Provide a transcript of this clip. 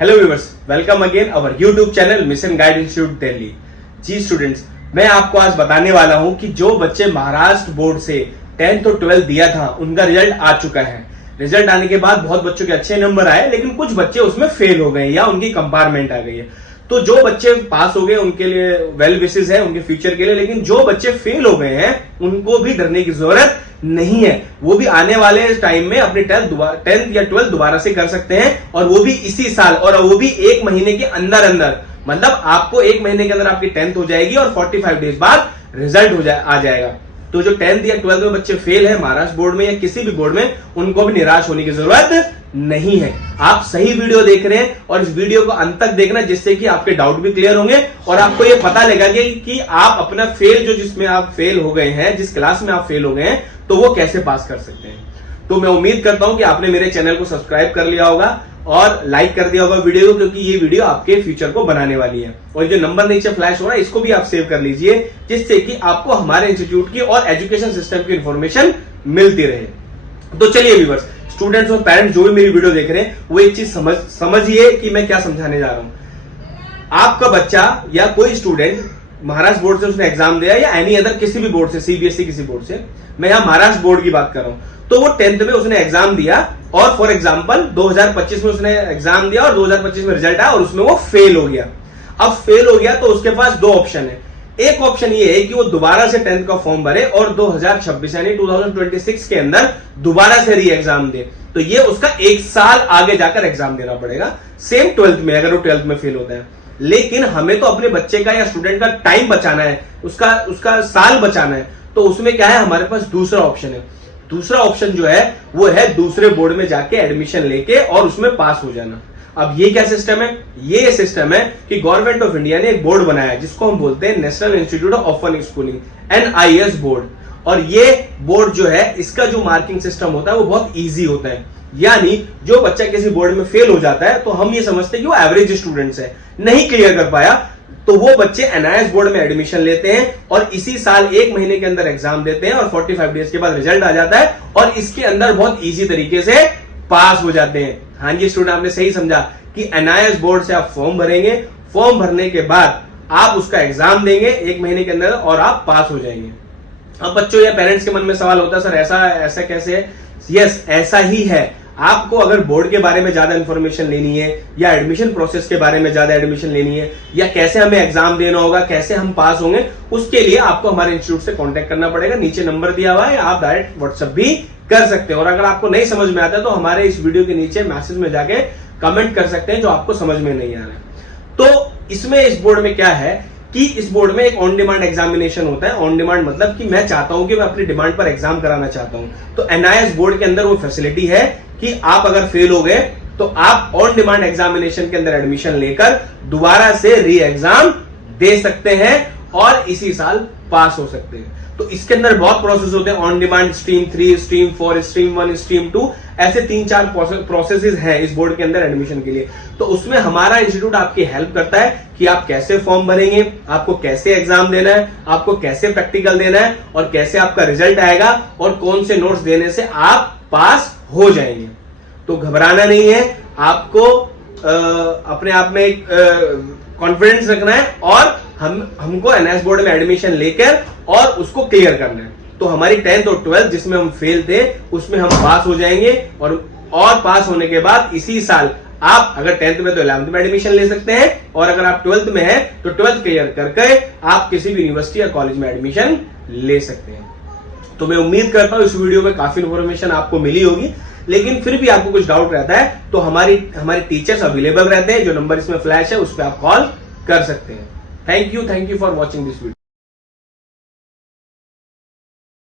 Hello viewers, welcome again our YouTube channel mission guide institute Delhi. जी students, मैं आपको आज बताने वाला हूं कि जो बच्चे महाराष्ट्र बोर्ड से 10th और 12th दिया था उनका रिजल्ट आ चुका है। रिजल्ट आने के बाद बहुत बच्चों के अच्छे नंबर आए, लेकिन कुछ बच्चे उसमें फेल हो गए या उनकी कंपार्टमेंट आ गई है। तो जो बच्चे पास हो गए उनके लिए वेल विशेस है उनके फ्यूचर के लिए, लेकिन जो बच्चे फेल हो गए हैं उनको भी डरने की जरूरत नहीं है। वो भी आने वाले टाइम में अपनी 10th या 12th दोबारा से कर सकते हैं, और वो भी इसी साल, और वो भी 1 महीने के अंदर अंदर। मतलब आपको 1 महीने के अंदर आपकी 10th हो जाएगी और 45 डेज बाद रिजल्ट आ जाएगा। तो जो 10th या 12th में बच्चे फेल है महाराष्ट्र बोर्ड में या किसी भी बोर्ड में, उनको भी निराश होने की जरूरत नहीं है। आप सही वीडियो देख रहे हैं और इस वीडियो को अंत तक देखना, जिससे कि आपके डाउट भी क्लियर होंगे और आपको ये पता लगेगा कि आप अपना फेल जिसमें आप फेल हो गए हैं, जिस क्लास में आप फेल हो गए हैं, तो वो कैसे पास कर सकते हैं। तो मैं उम्मीद करता हूं कि आपने मेरे चैनल को सब्सक्राइब कर लिया होगा और लाइक कर दिया होगा वीडियो को, क्योंकि ये वीडियो आपके फ्यूचर को बनाने वाली है। और जो नंबर नीचे फ्लैश हो रहा है इसको भी आप सेव कर लीजिए, जिससे कि आपको हमारे इंस्टीट्यूट की और एजुकेशन सिस्टम की इंफॉर्मेशन मिलती रहे। तो चलिए व्यूअर्स, स्टूडेंट्स और पेरेंट्स जो भी मेरी वीडियो देख रहे हैं वो एक चीज समझिए कि मैं क्या समझाने जा रहा हूं। आपका बच्चा या कोई स्टूडेंट महाराष्ट्र बोर्ड से उसने एग्जाम दिया या एनी अदर किसी भी बोर्ड से, सीबीएसई किसी बोर्ड से, मैं यहां महाराष्ट्र बोर्ड की बात कर रहा हूं। तो वो 10th में उसने एग्जाम दिया और फॉर एग्जांपल 2025 में उसने एग्जाम दिया और 2025 में रिजल्ट आया और उसमें वो फेल हो गया। अब फेल हो गया तो उसके पास 2 ऑप्शन है। एक ऑप्शन ये है कि वो दोबारा से 10th का फॉर्म भरे और 2026 यानी 2026 के अंदर दोबारा से री एग्जाम दे। तो ये उसका 1 साल आगे जाकर एग्जाम देना पड़ेगा, सेम 12th में, अगर वो 12th में फेल होता है। लेकिन हमें तो अपने बच्चे का या स्टूडेंट का टाइम बचाना है, उसका साल बचाना है। तो उसमें क्या है, हमारे पास दूसरा ऑप्शन है। दूसरा ऑप्शन जो है वो है दूसरे बोर्ड में जाके एडमिशन लेके और उसमें पास हो जाना। अब ये क्या सिस्टम है? ये सिस्टम है कि गवर्नमेंट ऑफ इंडिया ने एक बोर्ड बनाया है जिसको हम बोलते हैं national institute of open schooling, NIS board. और ये बोर्ड जो है, इसका जो मार्किंग सिस्टम होता है वो बहुत ईजी होता है। यानी जो बच्चा किसी बोर्ड में फेल हो जाता है तो हम ये समझते हैं कि वो एवरेज स्टूडेंट्स है, नहीं क्लियर कर पाया, तो वो बच्चे NIS बोर्ड में एडमिशन लेते हैं और इसी साल 1 महीने के अंदर एग्जाम देते हैं और 45 डेज के बाद रिजल्ट आ जाता है और इसके अंदर बहुत इजी तरीके से पास हो जाते हैं। हाँ जी स्टूडेंट, आपने सही समझा कि NIS बोर्ड से आप फॉर्म भरेंगे, फॉर्म भरने के बाद आप उसका एग्जाम देंगे 1 महीने के अंदर और आप पास हो जाएंगे। अब बच्चों या पेरेंट्स के मन में सवाल होता है, सर ऐसा कैसे है? यस, ऐसा ही है। आपको अगर बोर्ड के बारे में ज्यादा इंफॉर्मेशन लेनी है या एडमिशन प्रोसेस के बारे में ज्यादा एडमिशन लेनी है या कैसे हमें एग्जाम देना होगा, कैसे हम पास होंगे, उसके लिए आपको हमारे इंस्टीट्यूट से कांटेक्ट करना पड़ेगा। नीचे नंबर दिया हुआ है, आप डायरेक्ट व्हाट्सएप भी कर सकते हैं। और अगर आपको नहीं समझ में आता है तो हमारे इस वीडियो के नीचे मैसेज में जाके कमेंट कर सकते हैं जो आपको समझ में नहीं आ रहा है। तो इसमें इस बोर्ड में क्या है कि इस बोर्ड में एक ऑन डिमांड एग्जामिनेशन होता है। ऑन डिमांड मतलब कि मैं चाहता हूं कि मैं अपनी डिमांड पर एग्जाम कराना चाहता हूं, तो NIS बोर्ड के अंदर वो फैसिलिटी है कि आप अगर फेल हो गए तो आप ऑन डिमांड एग्जामिनेशन के अंदर एडमिशन लेकर दोबारा से री एग्जाम दे सकते हैं और इसी साल पास हो सकते हैं। तो इसके अंदर बहुत प्रोसेस होते हैं, on demand stream 3, stream 4, stream 1, stream 2, ऐसे 3-4 प्रोसेसेस हैं इस बोर्ड के अंदर एडमिशन के लिए। तो उसमें हमारा इंस्टीट्यूट आपकी हेल्प करता है कि आप कैसे फॉर्म भरेंगे, आपको कैसे एग्जाम देना है, आपको कैसे प्रैक्टिकल देना है और कैसे आपका रिजल्ट आएगा और कौन से नोट्स देने से आप पास हो जाएंगे। तो घबराना नहीं है, आपको अपने आप में एक कॉन्फिडेंस रखना है और हमको NIS बोर्ड में एडमिशन लेकर और उसको क्लियर करना है। तो हमारी 10th और 12th जिसमें हम फेल थे उसमें हम पास हो जाएंगे और पास होने के बाद इसी साल आप अगर 10th में तो 11th में एडमिशन ले सकते हैं और अगर आप 12th में हैं तो 12th क्लियर करके आप किसी भी यूनिवर्सिटी या कॉलेज में एडमिशन ले सकते हैं। तो मैं उम्मीद करता हूं इस वीडियो में काफी इंफॉर्मेशन आपको मिली होगी, लेकिन फिर भी आपको कुछ डाउट रहता है तो हमारे टीचर्स अवेलेबल रहते हैं। जो नंबर इसमें फ्लैश है उस पर आप कॉल कर सकते हैं। Thank you for watching this video.